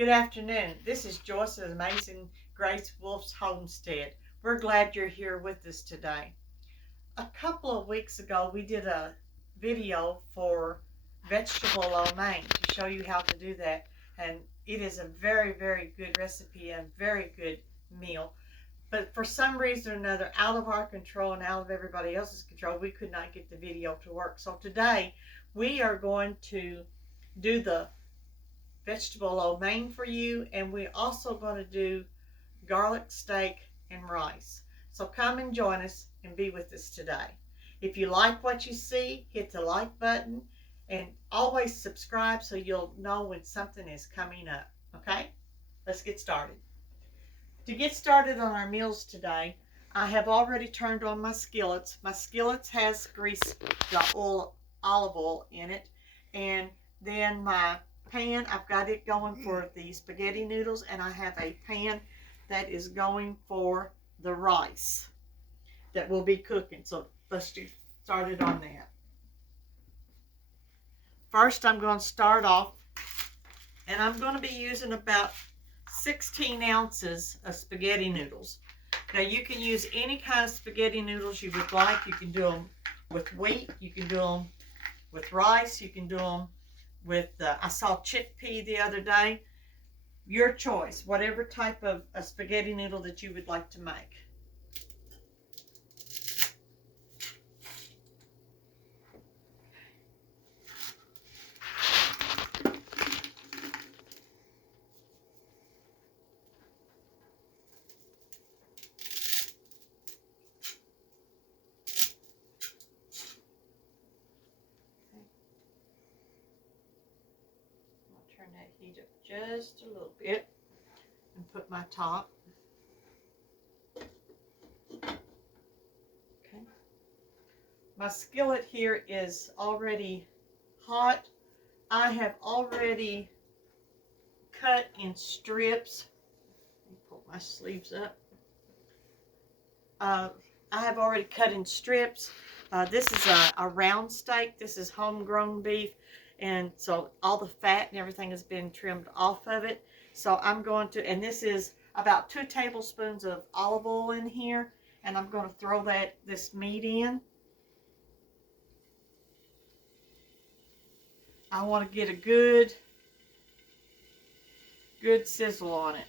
Good afternoon. This is Joyce of Amazing Grace Wolf's Homestead. We're glad you're here with us today. A couple of weeks ago, we did a video for vegetable lo mein to show you how to do that. And it is a very, very good recipe and very good meal. But for some reason or another, out of our control and out of everybody else's control, we could not get the video to work. So today, we are going to do the vegetable lo mein for you, and we're also going to do garlic steak and rice. So come and join us and be with us today. If you like what you see, hit the like button and always subscribe so you'll know when something is coming up. Okay, let's get started. To get started on our meals today, I have already turned on my skillets. My skillets has grease, olive oil in it, and then my pan, I've got it going for the spaghetti noodles, and I have a pan that is going for the rice that will be cooking. So let's get started on that. First, I'm going to start off, and I'm going to be using about 16 ounces of spaghetti noodles. Now you can use any kind of spaghetti noodles you would like. You can do them with wheat, you can do them with rice, you can do them with, I saw chickpea the other day. Your choice, whatever type of a spaghetti noodle that you would like to make. Turn that heat up just a little bit and put my top. Okay. My skillet here is already hot. I have already cut in strips. Let me pull my sleeves up. I have already cut in strips. This is a round steak. This is homegrown beef. And so all the fat and everything has been trimmed off of it. So I'm going to, and this is about 2 tablespoons of olive oil in here. And I'm going to throw this meat in. I want to get a good sizzle on it.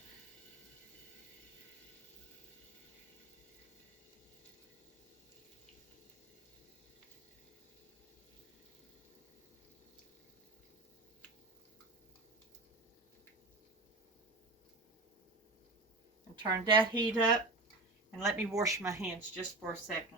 And turn that heat up and let me wash my hands just for a second.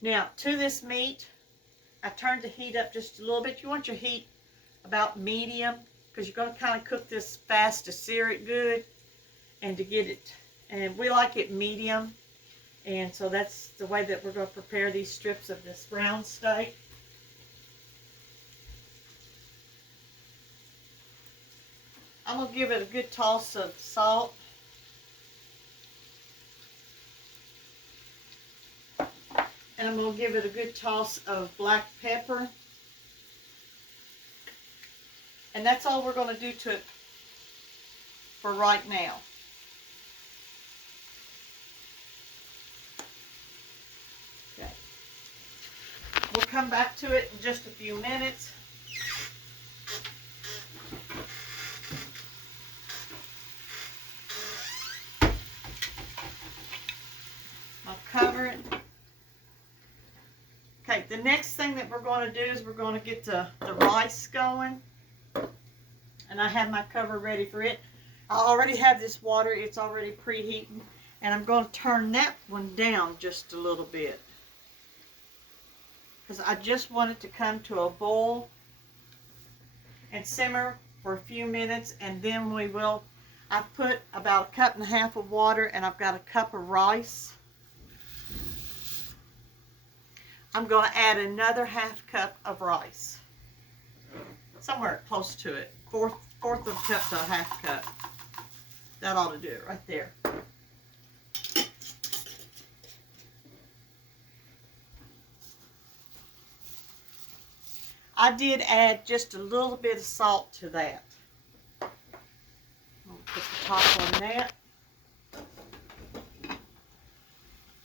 Now, to this meat, I turned the heat up just a little bit. You want your heat about medium because you're going to kind of cook this fast to sear it good and to get it, and we like it medium. And so that's the way that we're going to prepare these strips of this round steak. I'm going to give it a good toss of salt. And I'm going to give it a good toss of black pepper. And that's all we're going to do to it for right now. Okay. We'll come back to it in just a few minutes. I'll cover it. Okay, the next thing that we're going to do is we're going to get the rice going. And I have my cover ready for it. I already have this water. It's already preheating. And I'm going to turn that one down just a little bit, because I just want it to come to a boil and simmer for a few minutes, and then we will. I've put about 1.5 cups of water, and I've got a cup of rice. I'm going to add another 1/2 cup of rice, somewhere close to it, fourth of a cup to a half cup. That ought to do it right there. I did add just a little bit of salt to that. I'll put the top on that.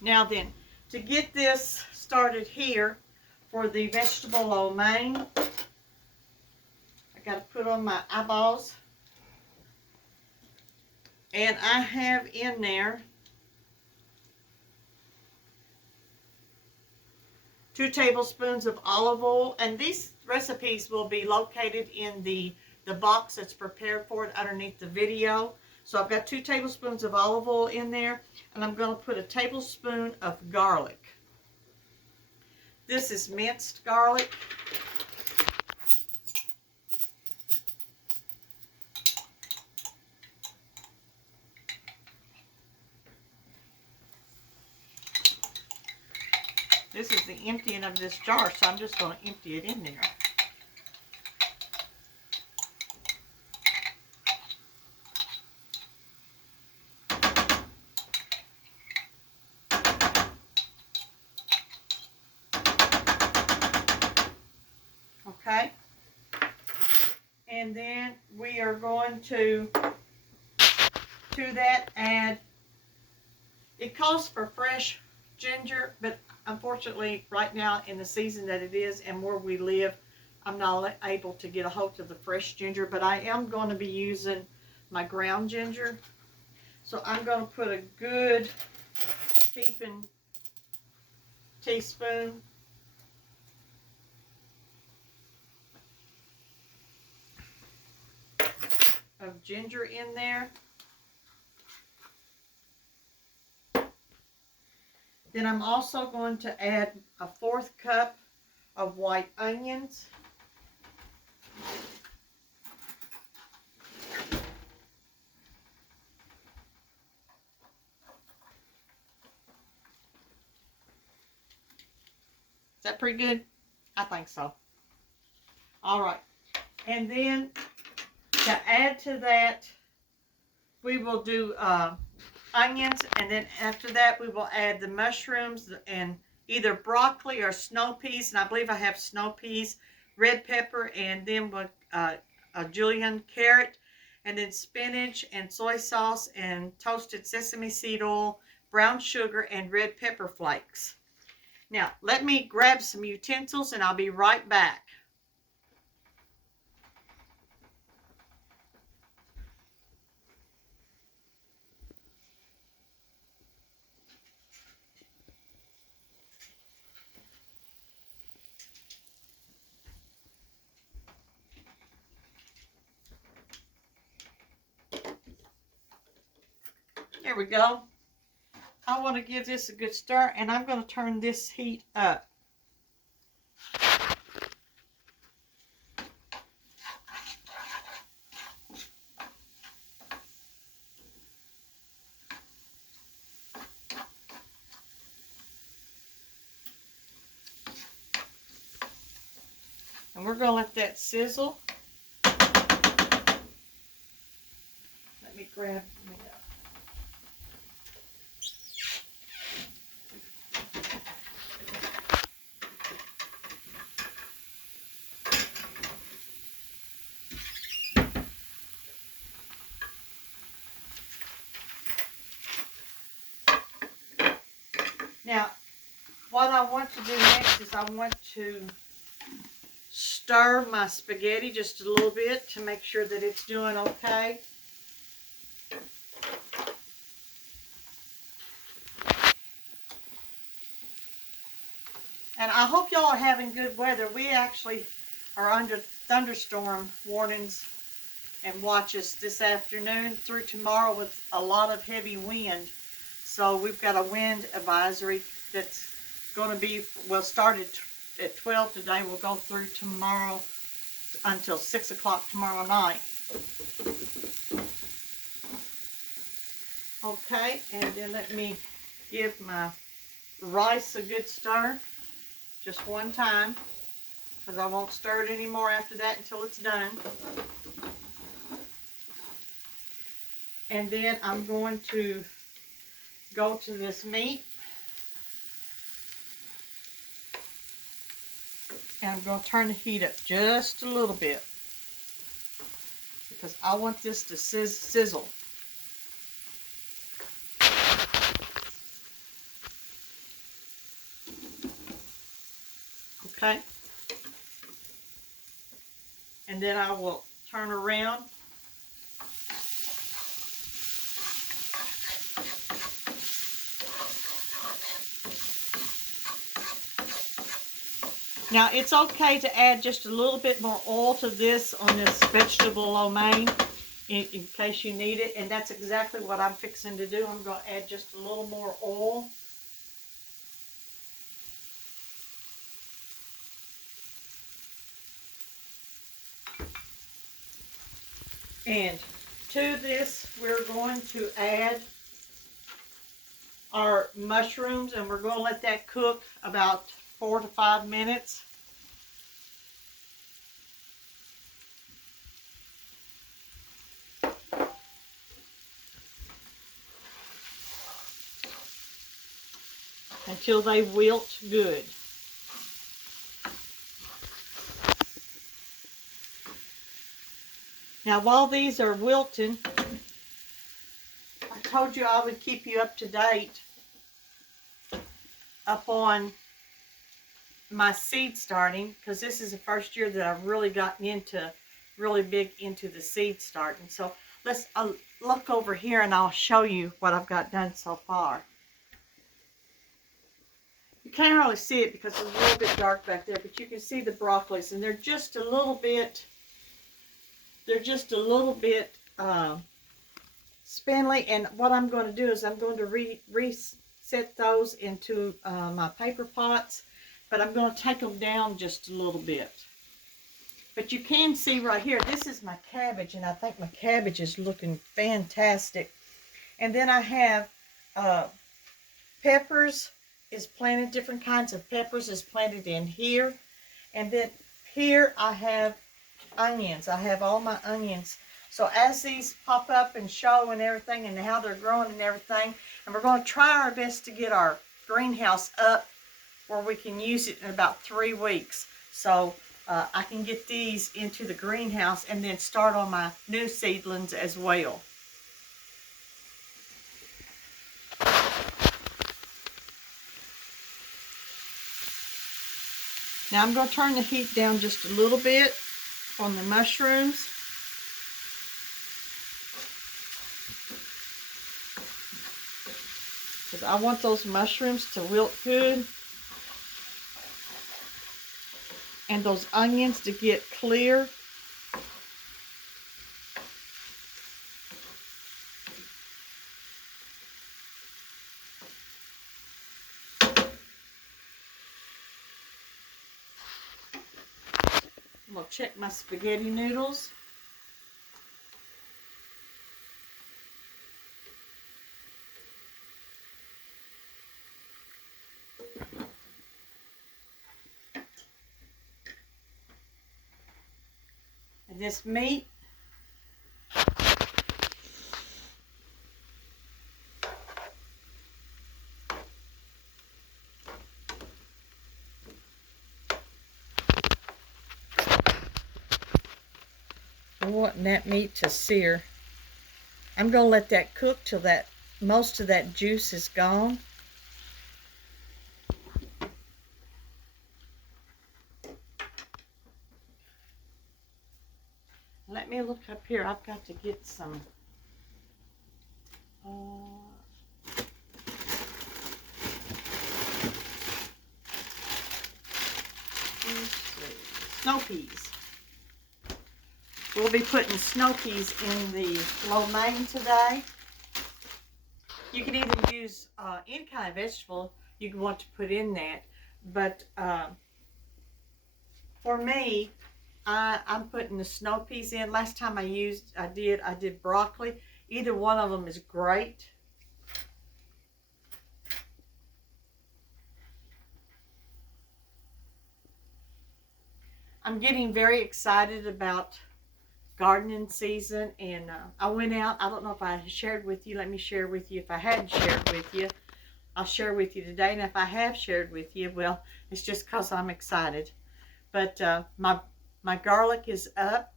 Now then, to get this started here for the vegetable lo mein, I got to put on my eyeballs. And I have in there 2 tablespoons of olive oil, and these recipes will be located in the box that's prepared for it underneath the video. So I've got 2 tablespoons of olive oil in there, and I'm going to put a tablespoon of garlic. This is minced garlic. This is the emptying of this jar, so I'm just going to empty it in there. Okay. And then we are going to that add, it calls for fresh ginger, but unfortunately right now in the season that it is and where we live, I'm not able to get a hold of the fresh ginger, but I am going to be using my ground ginger. So I'm going to put a good heaping teaspoon of ginger in there. Then I'm also going to add a 1/4 cup of white onions. Is that pretty good? I think so. All right. And then to add to that, we will do onions, and then after that we will add the mushrooms and either broccoli or snow peas, and I believe I have snow peas, red pepper, and then with a julienne carrot, and then spinach and soy sauce and toasted sesame seed oil, brown sugar, and red pepper flakes. Now let me grab some utensils and I'll be right back. There we go. I want to give this a good stir, and I'm going to turn this heat up. And we're going to let that sizzle. Let me grab me up. Now, what I want to do next is I want to stir my spaghetti just a little bit to make sure that it's doing okay. And I hope y'all are having good weather. We actually are under thunderstorm warnings and watches this afternoon through tomorrow with a lot of heavy wind. So we've got a wind advisory that's going to be, well, started at 12 today. We'll go through tomorrow until 6 o'clock tomorrow night. Okay, and then let me give my rice a good stir. Just one time, because I won't stir it anymore after that until it's done. And then I'm going to go to this meat. And I'm going to turn the heat up just a little bit, because I want this to sizzle. Okay. And then I will turn around. Now, it's okay to add just a little bit more oil to this on this vegetable lo mein in case you need it. And that's exactly what I'm fixing to do. I'm going to add just a little more oil. And to this, we're going to add our mushrooms, and we're going to let that cook about 4 to 5 minutes. Until they wilt good. Now, while these are wilting, I told you I would keep you up to date up on my seed starting, because this is the first year that I've really gotten really big into the seed starting. So let's look over here and I'll show you what I've got done so far. You can't really see it because it's a little bit dark back there, but you can see the broccolis, and they're just a little bit spindly. And what I'm going to do is I'm going to reset those into my paper pots, but I'm going to take them down just a little bit. But you can see right here, this is my cabbage, and I think my cabbage is looking fantastic. And then I have peppers is planted, different kinds of peppers is planted in here. And then here I have onions. I have all my onions. So as these pop up and show and everything, and how they're growing and everything, and we're going to try our best to get our greenhouse up where we can use it in about 3 weeks. So I can get these into the greenhouse and then start on my new seedlings as well. Now I'm going to turn the heat down just a little bit on the mushrooms. Because I want those mushrooms to wilt good. And those onions to get clear. I'm going to check my spaghetti noodles. And this meat, we're wanting that meat to sear. I'm going to let that cook till that most of that juice is gone. Let me look up here. I've got to get some snow peas. We'll be putting snow peas in the lo mein today. You can even use any kind of vegetable you want to put in that, but for me, I'm putting the snow peas in. Last time I did broccoli. Either one of them is great. I'm getting very excited about gardening season, and I went out. I don't know if I shared with you. Let me share with you. If I hadn't shared with you, I'll share with you today. And if I have shared with you, well, it's just because I'm excited. But my garlic is up.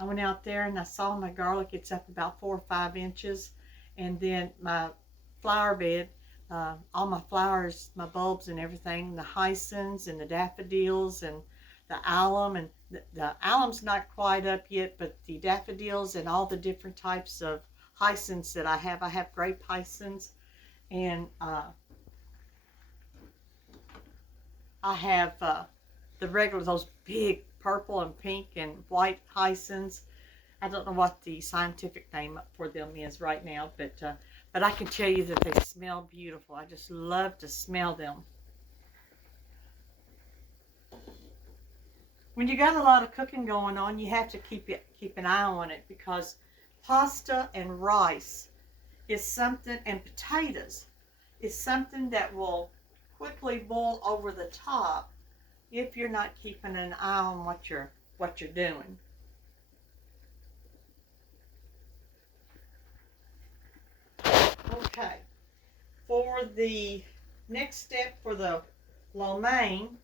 I went out there and I saw my garlic. It's up about 4 or 5 inches. And then my flower bed, all my flowers, my bulbs and everything, the hyacinths and the daffodils and the alum, and the alum's not quite up yet, but the daffodils and all the different types of hyacinths that I have grape hyacinths, and I have the regular, those big purple and pink and white hyacinths. I don't know what the scientific name for them is right now, but I can tell you that they smell beautiful. I just love to smell them. When you got a lot of cooking going on, you have to keep an eye on it, because pasta and rice is something, and potatoes is something that will quickly boil over the top if you're not keeping an eye on what you're doing. Okay, for the next step for the lo mein,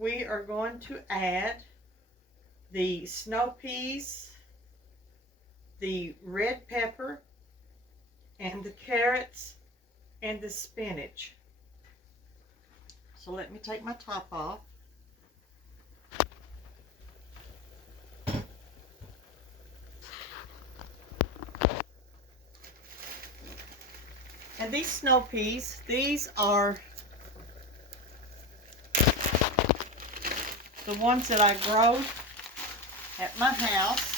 we are going to add the snow peas, the red pepper, and the carrots, and the spinach. So let me take my top off. And these snow peas, these are the ones that I grow at my house.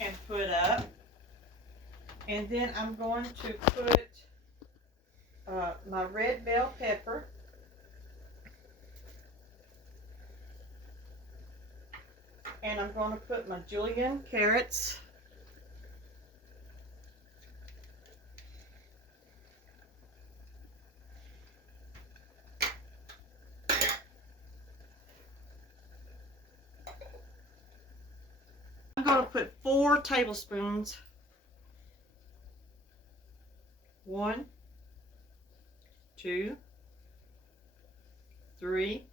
And put up. And then I'm going to put my red bell pepper. And I'm going to put my julienne carrots. I'm going to put 4 tablespoons. 1, 2, 3,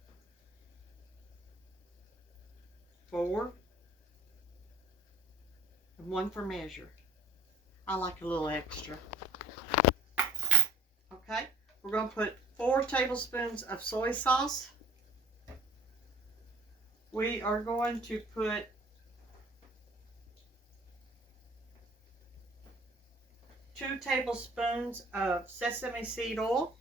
4, and 1 for measure. I like a little extra. Okay, we're going to put 4 tablespoons of soy sauce. We are going to put 2 tablespoons of sesame seed oil.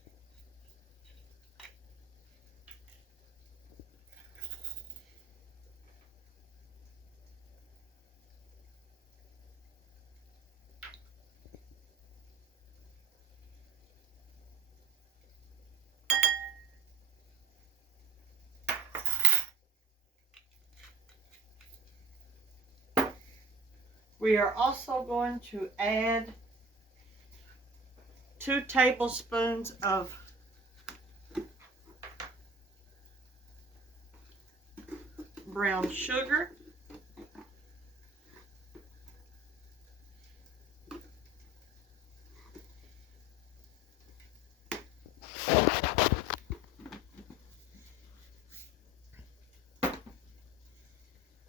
We are also going to add 2 tablespoons of brown sugar.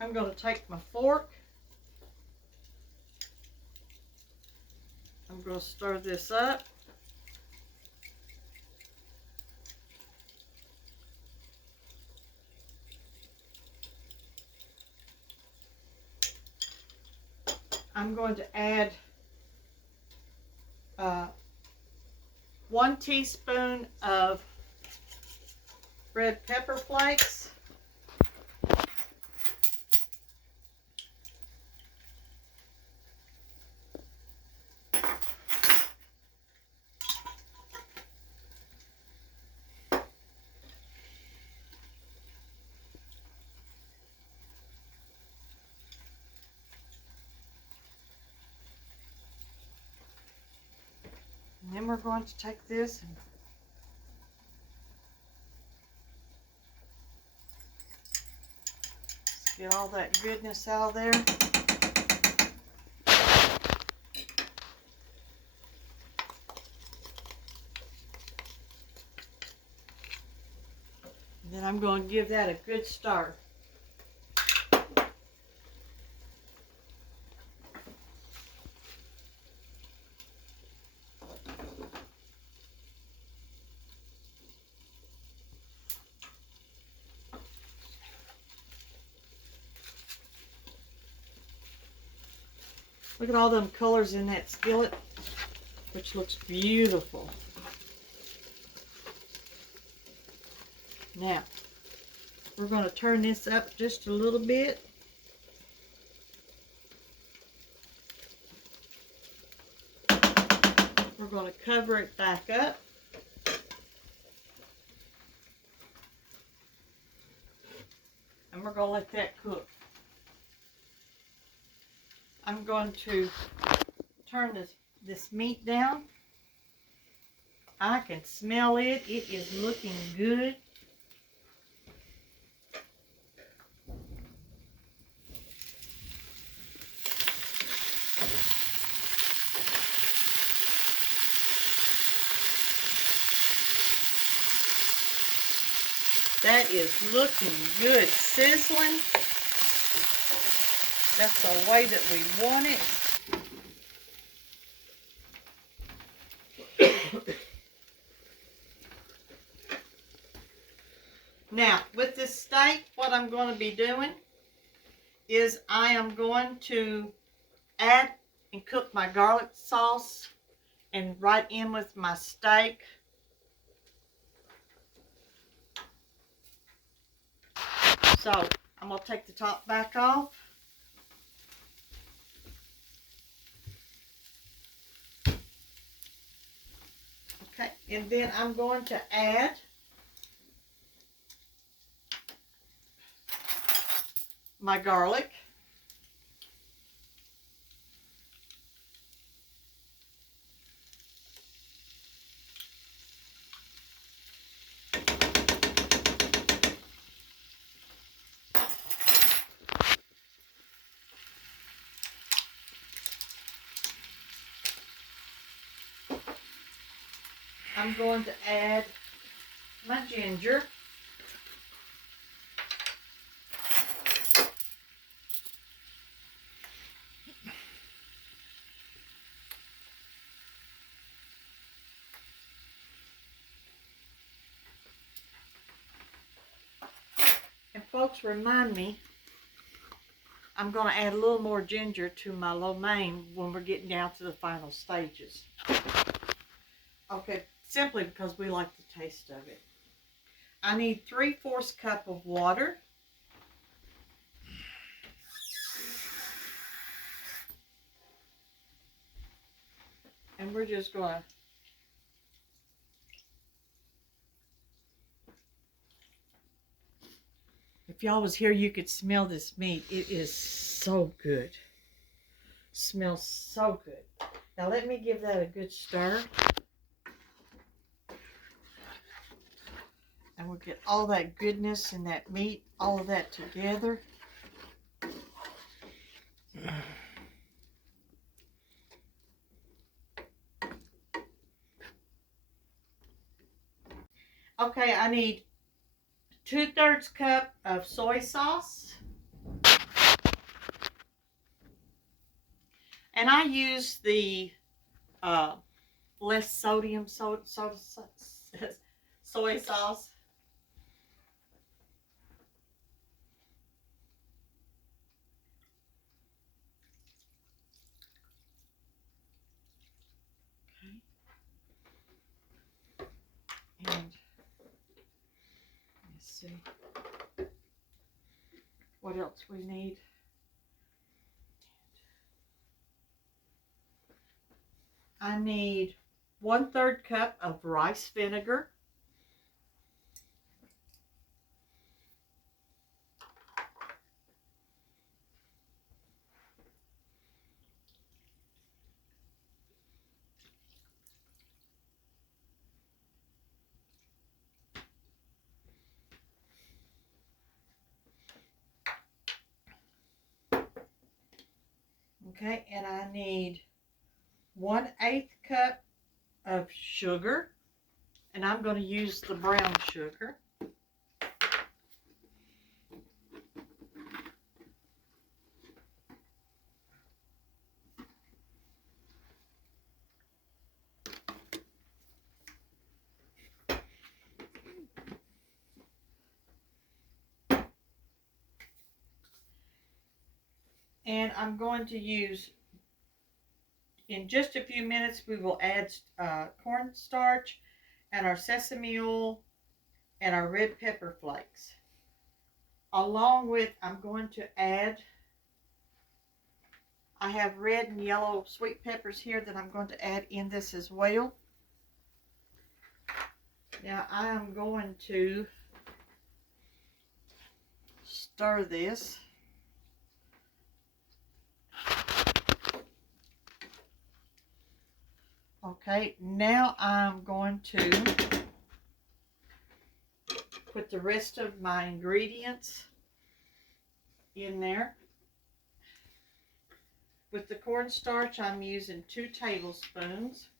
I'm going to take my fork. I'm going to stir this up. I'm going to add 1 teaspoon of red pepper flakes. And then we're going to take this and Get all that goodness out of there. And then I'm going to give that a good stir. Look at all them colors in that skillet, which looks beautiful. Now, we're going to turn this up just a little bit. We're going to cover it back up. And we're going to let that cook. I'm going to turn this meat down. I can smell it. It is looking good. That is looking good. Sizzling. That's the way that we want it. Now, with this steak, what I'm going to be doing is I am going to add and cook my garlic sauce and right in with my steak. So, I'm going to take the top back off. Okay, and then I'm going to add my garlic. I'm going to add my ginger. And folks, remind me, I'm going to add a little more ginger to my lo mein when we're getting down to the final stages. Okay, simply because we like the taste of it. I need 3/4 cup of water. And we're just going to if y'all was here, you could smell this meat. It is so good. Smells so good. Now let me give that a good stir. And we'll get all that goodness in that meat, all of that together. Okay, I need 2/3 cup of soy sauce. And I use the less sodium soy sauce. Okay. And let's see what else we need. I need 1/3 cup of rice vinegar. Okay, and I need 1/8 cup of sugar, and I'm going to use the brown sugar. And I'm going to use, in just a few minutes, we will add cornstarch and our sesame oil and our red pepper flakes. Along with, I'm going to add, I have red and yellow sweet peppers here that I'm going to add in this as well. Now I am going to stir this. Okay, now I'm going to put the rest of my ingredients in there. With the cornstarch, I'm using 2 tablespoons.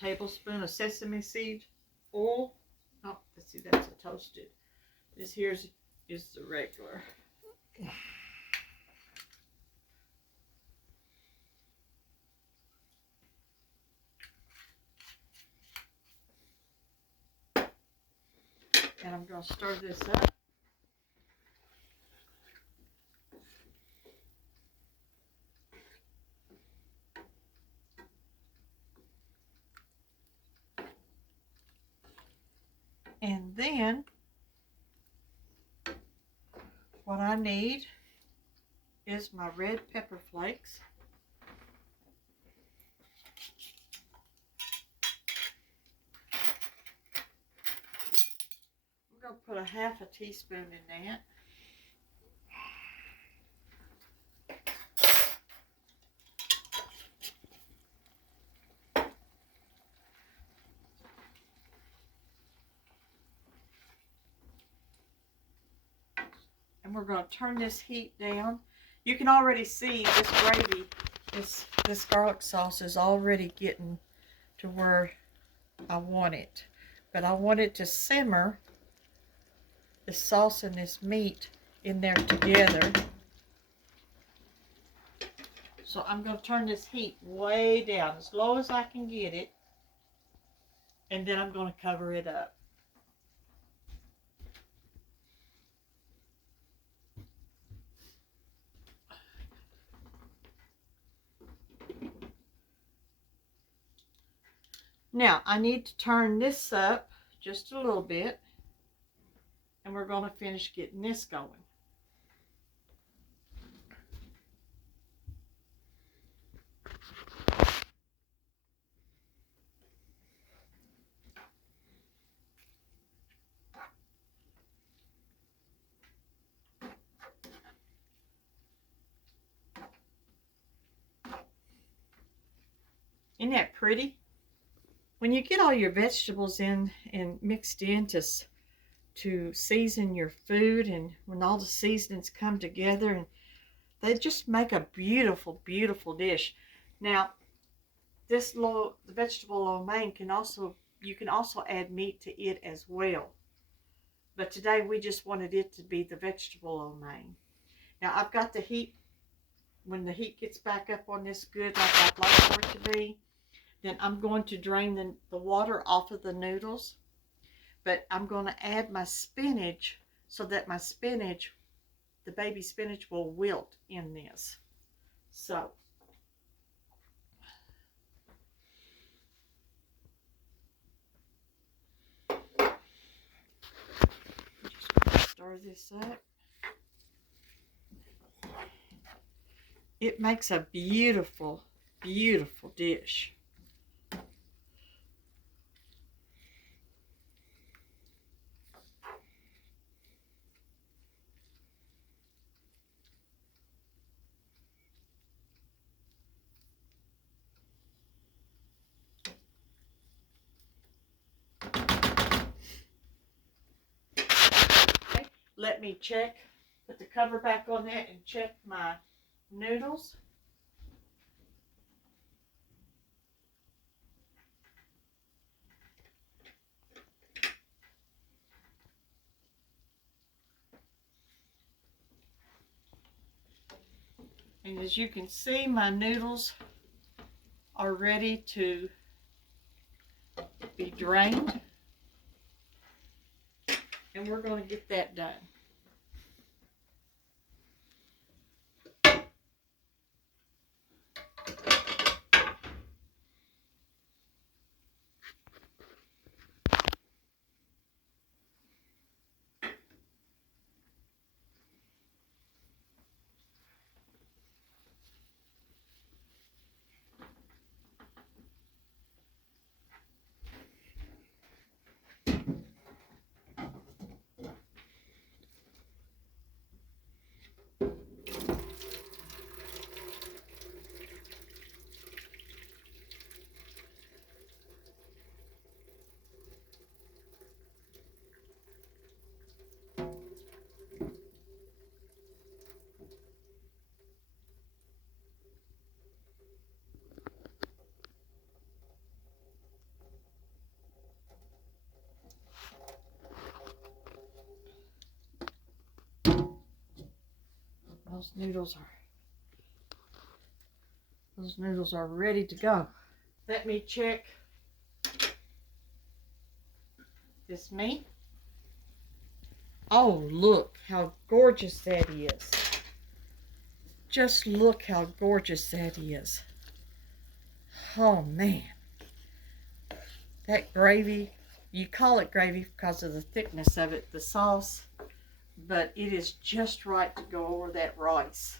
Tablespoon of sesame seed oil. Oh, let's see, that's a toasted. This here is the regular. And I'm going to stir this up. And then what I need is my red pepper flakes. I'm going to put a 1/2 teaspoon in that. And we're going to turn this heat down. You can already see this gravy, this garlic sauce is already getting to where I want it. But I want it to simmer, the sauce and this meat in there together. So I'm going to turn this heat way down, as low as I can get it. And then I'm going to cover it up. Now, I need to turn this up just a little bit, and we're going to finish getting this going. Isn't that pretty? When you get all your vegetables in and mixed in to season your food, and when all the seasonings come together, and they just make a beautiful, beautiful dish. Now, the vegetable lo mein you can also add meat to it as well. But today we just wanted it to be the vegetable lo mein. Now I've got the heat. When the heat gets back up on this good, like I'd like for it to be, then I'm going to drain the water off of the noodles. But I'm going to add my spinach so that my spinach, the baby spinach, will wilt in this. So just stir this up. It makes a beautiful, beautiful dish. Okay, let me check, put the cover back on that and check my noodles. And as you can see, my noodles are ready to be drained. And we're going to get that done. Those noodles are ready to go. Let me check this meat. Oh, look how gorgeous that is. Just look how gorgeous that is. Oh man. That gravy, you call it gravy because of the thickness of it, the sauce, but it is just right to go over that rice.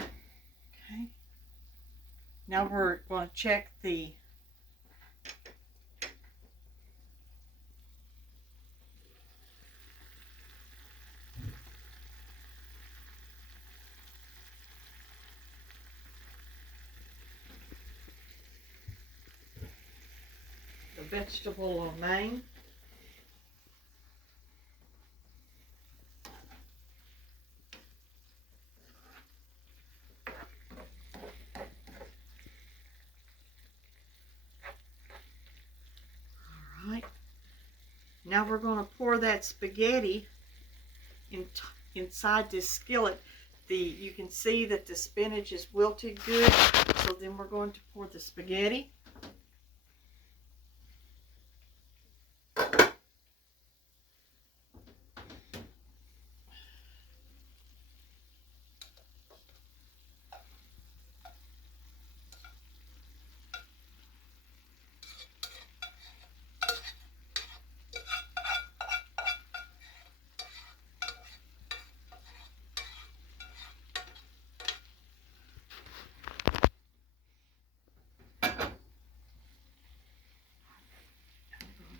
Okay. Now we're going to check the vegetable romaine. Alright, now we're going to pour that spaghetti inside this skillet. You can see that the spinach is wilted good, so then we're going to pour the spaghetti.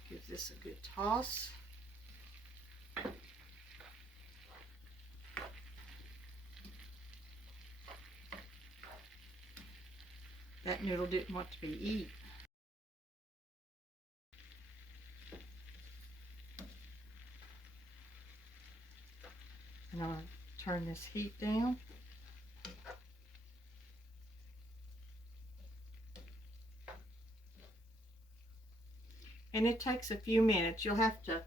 Give this a good toss. That noodle didn't want to be eaten. And I'll turn this heat down. And it takes a few minutes. You'll have to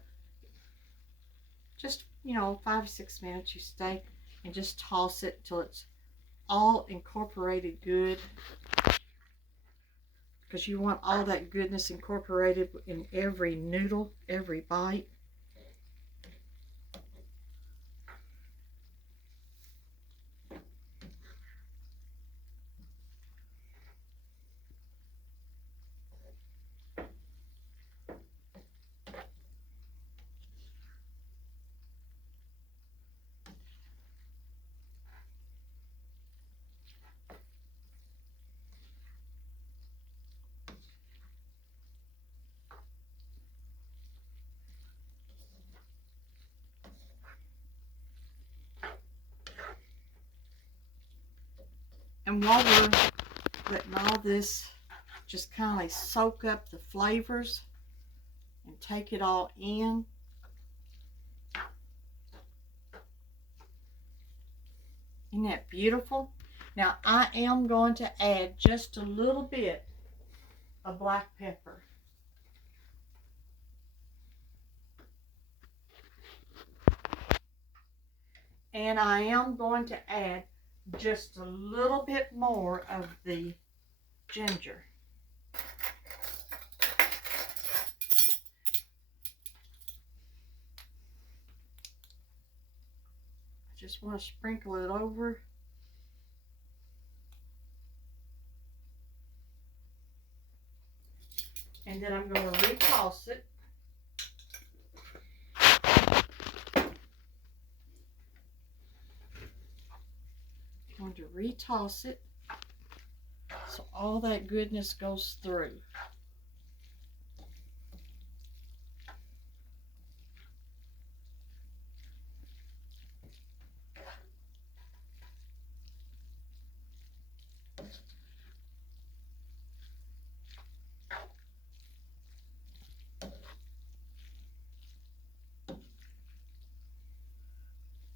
just, 5 or 6 minutes. You stay and just toss it till it's all incorporated good, because you want all that goodness incorporated in every noodle, every bite. And while we're letting all this just kind of soak up the flavors and take it all in, isn't that beautiful? Now I am going to add just a little bit of black pepper. And I am going to add just a little bit more of the ginger. I just want to sprinkle it over. And then I'm going to retoss it. I'm going to retoss it so all that goodness goes through.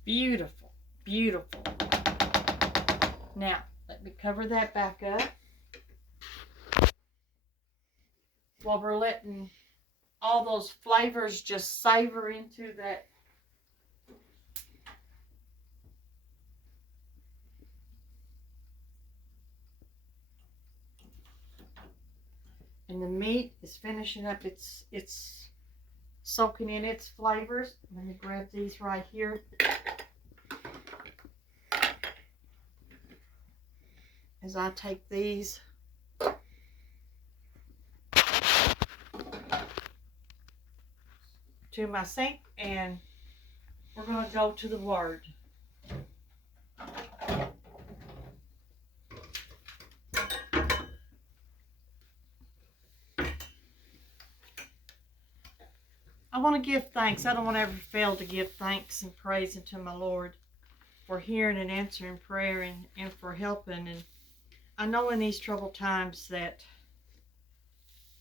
Beautiful, beautiful. Now, let me cover that back up. While we're letting all those flavors just savor into that. And the meat is finishing up its soaking in its flavors. Let me grab these right here. As I take these to my sink, and we're going to go to the Word. I want to give thanks. I don't want to ever fail to give thanks and praise unto my Lord for hearing and answering prayer and for helping. And I know in these troubled times that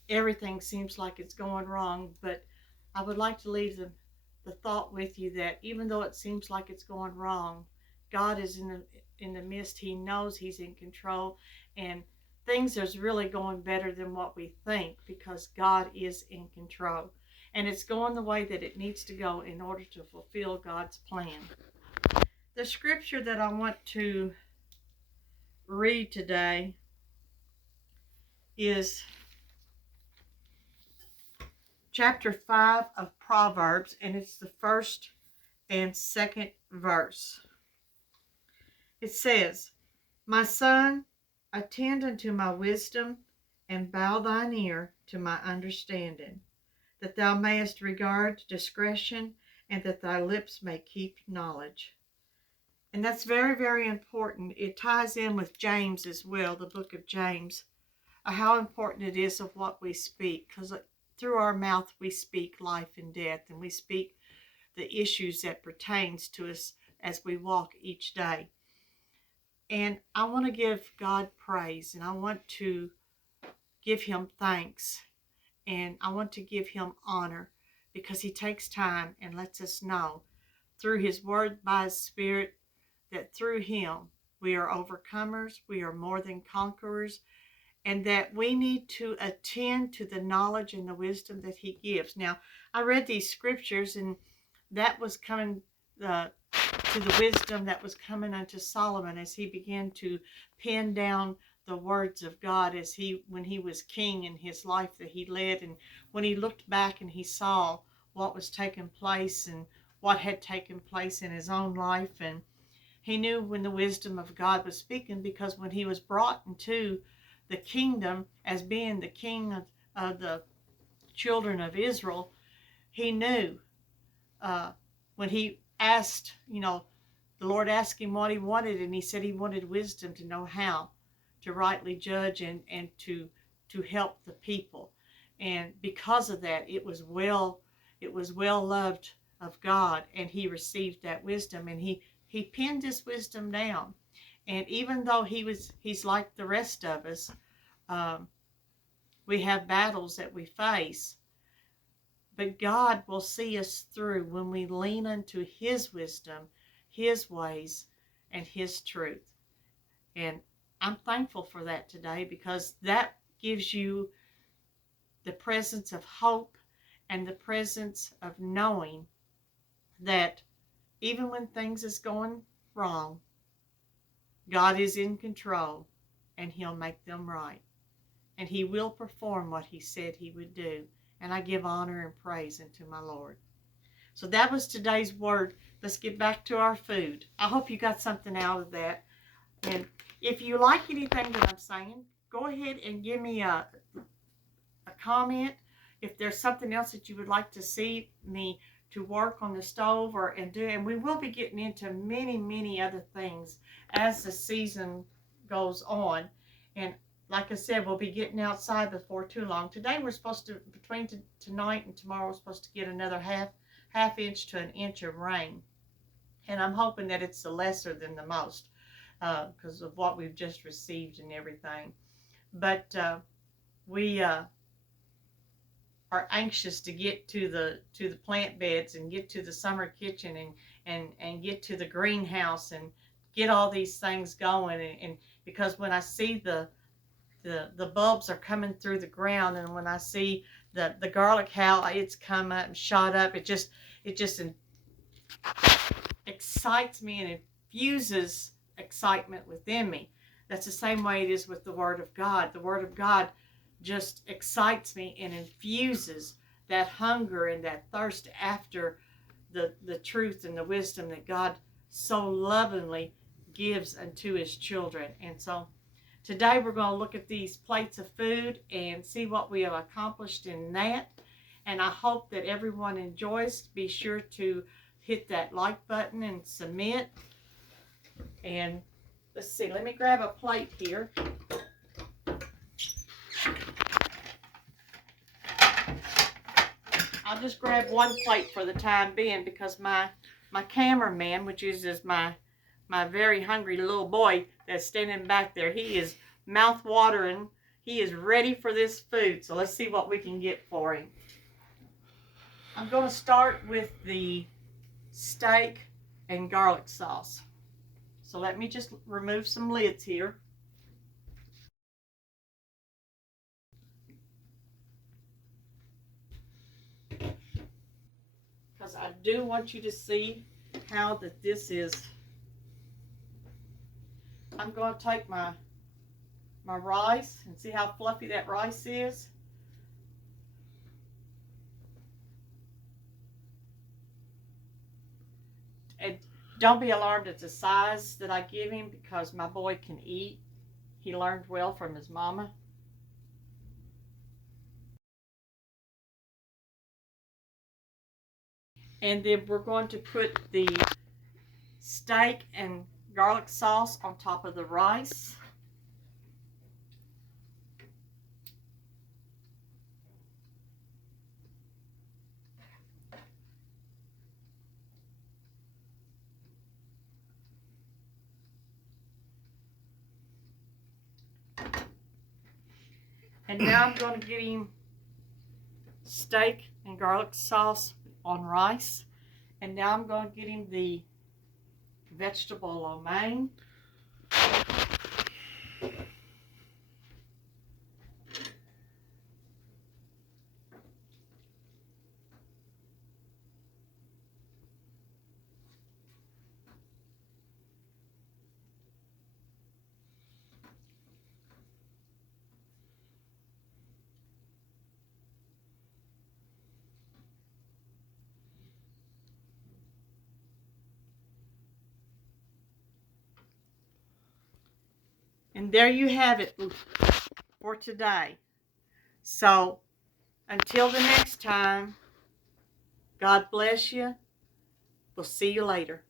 everything seems like it's going wrong, but I would like to leave the thought with you that even though it seems like it's going wrong, God is in the midst. He knows He's in control, and things are really going better than what we think because God is in control. And it's going the way that it needs to go in order to fulfill God's plan. The scripture that I want to read today is chapter 5 of Proverbs, and it's the first and second verse. It says, "My son, attend unto my wisdom, and bow thine ear to my understanding, that thou mayest regard discretion, and that thy lips may keep knowledge." And that's very, very important. It ties in with James as well, the book of James, how important it is of what we speak, because through our mouth we speak life and death, and we speak the issues that pertains to us as we walk each day. And I want to give God praise, and I want to give Him thanks, and I want to give Him honor, because He takes time and lets us know through His word by His Spirit that through Him we are overcomers, we are more than conquerors, and that we need to attend to the knowledge and the wisdom that He gives. Now, I read these scriptures, and that was coming to the wisdom that was coming unto Solomon as he began to pen down the words of God when he was king in his life that he led, and when he looked back and he saw what was taking place and what had taken place in his own life, and he knew when the wisdom of God was speaking, because when he was brought into the kingdom as being the king of the children of Israel, he knew when he asked, the Lord asked him what he wanted, and he said he wanted wisdom to know how to rightly judge and to help the people. And because of that, it was well loved of God, and he received that wisdom, and he penned this wisdom down. And even though he's like the rest of us, we have battles that we face. But God will see us through when we lean into His wisdom, His ways, and His truth. And I'm thankful for that today, because that gives you the presence of hope and the presence of knowing that even when things is going wrong, God is in control and He'll make them right. And He will perform what He said He would do. And I give honor and praise unto my Lord. So that was today's word. Let's get back to our food. I hope you got something out of that. And if you like anything that I'm saying, go ahead and give me a comment. If there's something else that you would like to see me to work on the stove and do, and we will be getting into many other things as the season goes on. And like I said, we'll be getting outside before too long. Today we're supposed to, between tonight and tomorrow, we're supposed to get another half inch to an inch of rain. And I'm hoping that it's the lesser than the most, because of what we've just received and everything. But we are anxious to get to the plant beds and get to the summer kitchen and get to the greenhouse and get all these things going. And because when I see the bulbs are coming through the ground, and when I see the garlic, how it's come up and shot up, it just excites me and infuses excitement within me. That's the same way it is with the Word of God. The Word of God just excites me and infuses that hunger and that thirst after the truth and the wisdom that God so lovingly gives unto His children. And so today we're going to look at these plates of food and see what we have accomplished in that. And I hope that everyone enjoys. Be sure to hit that like button and submit. And let's see, let me grab a plate here. I'll just grab one plate for the time being, because my cameraman, which is my very hungry little boy that's standing back there, he is mouth watering. He is ready for this food. So let's see what we can get for him. I'm going to start with the steak and garlic sauce. So let me just remove some lids here. Because I do want you to see how that this is. I'm going to take my rice and see how fluffy that rice is. And don't be alarmed at the size that I give him, because my boy can eat. He learned well from his mama. And then we're going to put the steak and garlic sauce on top of the rice. And now I'm going to get him steak and garlic sauce on rice. And now I'm going to get him the vegetable lo mein. And there you have it for today. So until the next time, God bless you. We'll see you later.